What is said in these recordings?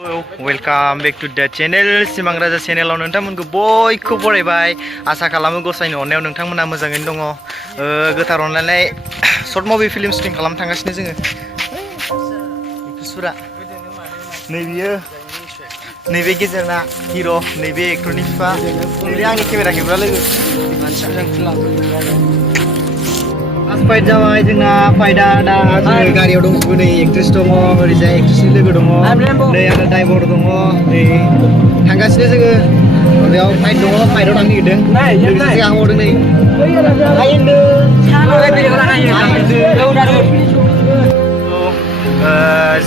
welcome back to द channel सिमां राजा चैनलाव नोंथांमोनखौ बयखौबो बरायबाय आसा खालामो गसाइनि अननायाव नोंथांमोना मोजाङैनो दङ गोथार अनलायनाय शर्ट मुभि फिल्म शुटिं खालामनो थांगासिनो जोङो सुरा नैबे गेजेरना हिर' नैबे एक्टरनि बिफा नैबे आंनि केमेरा खेबग्रा लोगो फार्स्ट फाइट जाबाय जोंना फाइटआ दा जोङो गारियाव दंजोबो नै एक्ट्रेस दङ ओरैजाय एक्ट्रेसनि लोगो दङ नै आरो ड्राइभार दङ नै थांगासिनो जोङो बेयाव फाइट दङ फाइटआव थांनो नागिरदों लोगोसे जोंहा हरदों नै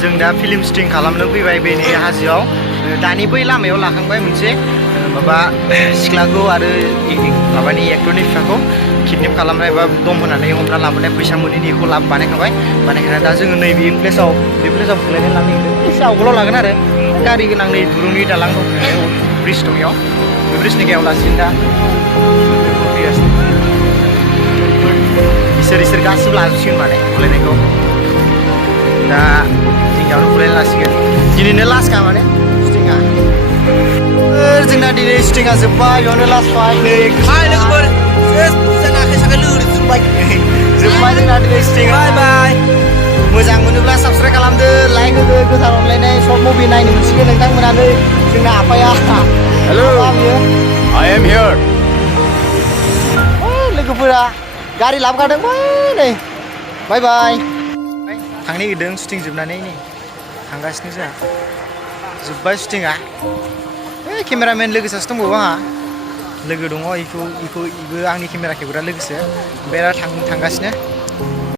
जों दा फिल्म शुटिं खालामनो फैबाय बेनि हाजोआव दानि बै लामायाव लाखांबाय मोनसे माबा सिख्लाखौ आरो माबानि एक्टरनि फिसाखौ किडनेप खालामनाय एबा दम होनानै हमना लाबोनाय फैसा मोनैनि बेखौ बानायखांनाय दा जोङो नैबे प्लेसाव बुलायनानै लांनो नागिरदों एसे आवगोलाव लागोन आरो गारि गोनां नै दुरुंनि दालां दं ब्रिज दं बेयाव बे ब्रिजनि गायाव लासिगोन दा इसोर गासिबो लाजोबसिगोन माने बुलायनायखौ दा जोंनियावनो बुलायना लासिगोन दिनैनो लास्टखा माने शुटिंआ जोंना दिनै शुटिंआ जोब्बाय बेयावनो लास्ट फाइट नै लोगोफोर जोब्बाय जोंना दिनै शुटिंआ बाय मोजां मोनोब्ला साबस्क्राइब खालामदो लाइक होदो गोथार अनलायनाय शर्ट मुभि नायनो मोनसिगोन नोंथांमोनानो जोंना आफाया हेलौ आइ एम हियर लोगोफोरा गारि लाबोखादोंमोन नै बाय बाय थांनो नागिरदों शुटिं जोबनानै नै थांगासिनो जोंहा जोब्बाय शुटिंआ केमेरामेन लोगो सासे दंबावो आंहा लोगो दङ इबो आंनि केमेरा खेबग्रा लोगोसे ओमफ्राय दा थांगासिनो